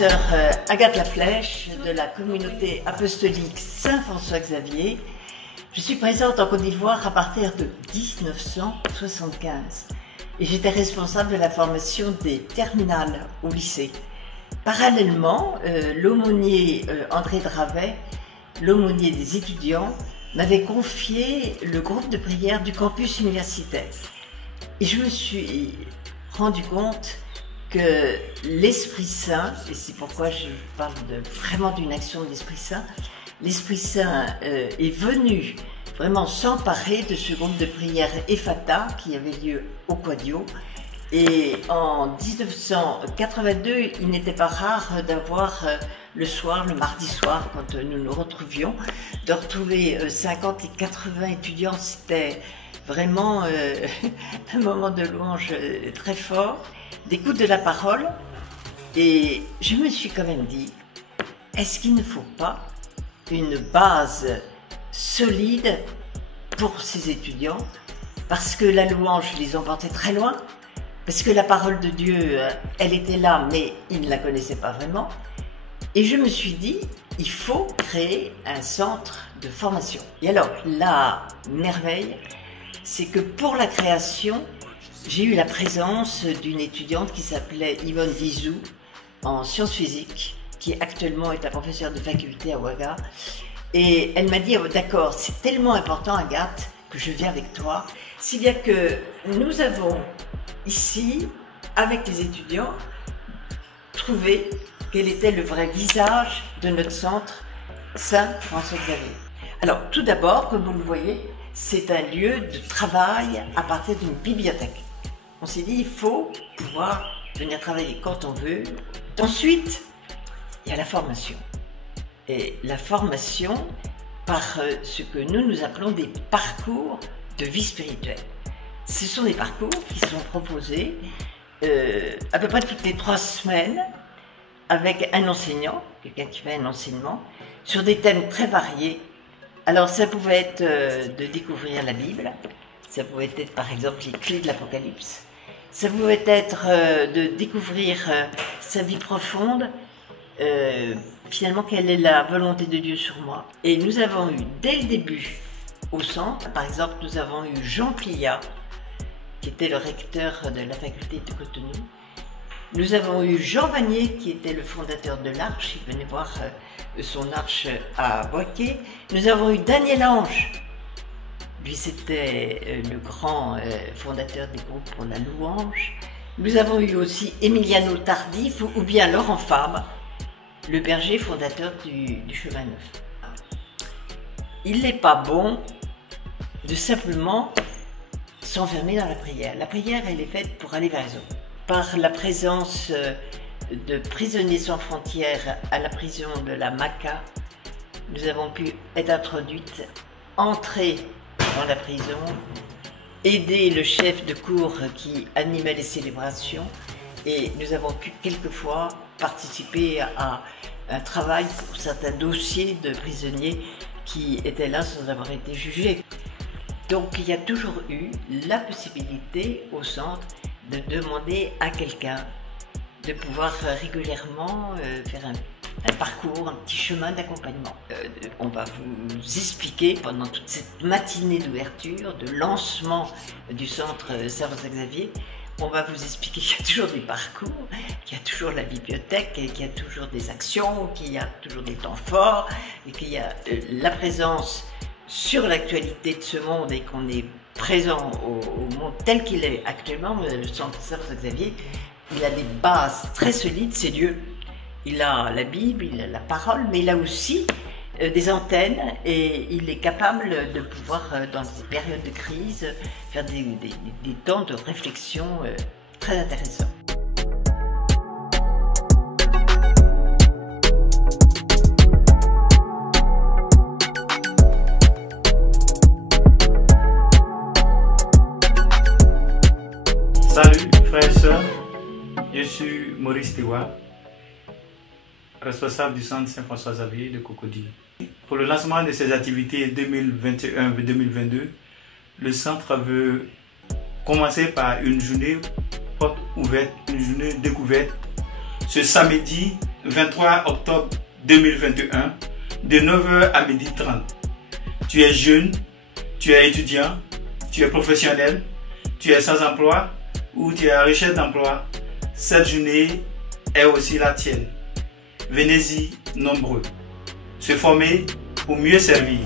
sœur Agathe Laflèche de la communauté apostolique Saint-François-Xavier. Je suis présente en Côte d'Ivoire à partir de 1975 et j'étais responsable de la formation des terminales au lycée. Parallèlement, l'aumônier André Dravet, l'aumônier des étudiants, m'avait confié le groupe de prière du campus universitaire. Et je me suis rendu compte que l'Esprit Saint, et c'est pourquoi je parle vraiment d'une action de l'Esprit Saint, l'Esprit Saint est venu vraiment s'emparer de ce groupe de prière Ephata qui avait lieu au Quadio. Et en 1982, il n'était pas rare d'avoir le soir, le mardi soir, quand nous nous retrouvions, de retrouver 50 et 80 étudiants. C'était vraiment un moment de louange très fort, d'écoute de la parole. Et je me suis quand même dit, est-ce qu'il ne faut pas une base solide pour ces étudiants? Parce que la louange les emportait très loin, parce que la parole de Dieu, elle était là, mais ils ne la connaissaient pas vraiment. Et je me suis dit, il faut créer un centre de formation. Et alors, la merveille, c'est que pour la création, j'ai eu la présence d'une étudiante qui s'appelait Yvonne Vizou en sciences physiques, qui actuellement est un professeur de faculté à Ouaga. Et elle m'a dit, oh, d'accord, c'est tellement important, Agathe, que je viens avec toi. Si bien que nous avons ici, avec les étudiants, trouvé quel était le vrai visage de notre centre Saint-François-Xavier. Alors, tout d'abord, comme vous le voyez, c'est un lieu de travail à partir d'une bibliothèque. On s'est dit, il faut pouvoir venir travailler quand on veut. Ensuite, il y a la formation. Et la formation par ce que nous appelons des parcours de vie spirituelle. Ce sont des parcours qui sont proposés à peu près toutes les 3 semaines avec un enseignant, quelqu'un qui fait un enseignement, sur des thèmes très variés. Alors ça pouvait être de découvrir la Bible, ça pouvait être par exemple les clés de l'Apocalypse, ça pouvait être de découvrir sa vie profonde, finalement quelle est la volonté de Dieu sur moi. Et nous avons eu dès le début au centre, par exemple nous avons eu Jean Pliat, qui était le recteur de la faculté de Cotonou. Nous avons eu Jean Vanier, qui était le fondateur de l'Arche, il venait voir son Arche à Boaké. Nous avons eu Daniel Ange, lui c'était le grand fondateur des groupes pour la louange. Nous avons eu aussi Emiliano Tardif ou bien Laurent Fabre, le berger fondateur du Chemin Neuf. Il n'est pas bon de simplement s'enfermer dans la prière. La prière, elle est faite pour aller vers les autres. Par la présence de prisonniers sans frontières à la prison de la Maca, nous avons pu être introduites, entrer dans la prison, aider le chef de cour qui animait les célébrations et nous avons pu quelquefois participer à un travail pour certains dossiers de prisonniers qui étaient là sans avoir été jugés. Donc il y a toujours eu la possibilité au centre de demander à quelqu'un de pouvoir régulièrement faire un parcours, un petit chemin d'accompagnement. On va vous expliquer pendant toute cette matinée d'ouverture, de lancement du centre Saint-François-Xavier, on va vous expliquer qu'il y a toujours des parcours, qu'il y a toujours la bibliothèque, qu'il y a toujours des actions, qu'il y a toujours des temps forts, et qu'il y a la présence sur l'actualité de ce monde et qu'on est présent au monde tel qu'il est actuellement. Le centre Saint-François-Xavier, il a des bases très solides, c'est Dieu. Il a la Bible, il a la parole, mais il a aussi des antennes et il est capable de pouvoir, dans des périodes de crise, faire des temps de réflexion très intéressants. Salut frères et sœurs, je suis Maurice Tewa, responsable du centre Saint-François-Xavier de Cocody. Pour le lancement de ses activités 2021-2022, le centre veut commencer par une journée porte ouverte, une journée découverte, ce samedi 23 octobre 2021 de 9h à 12h30. Tu es jeune, tu es étudiant, tu es professionnel, tu es sans emploi ou tu es à recherche d'emploi. Cette journée est aussi la tienne. Venez-y nombreux. Se former pour mieux servir.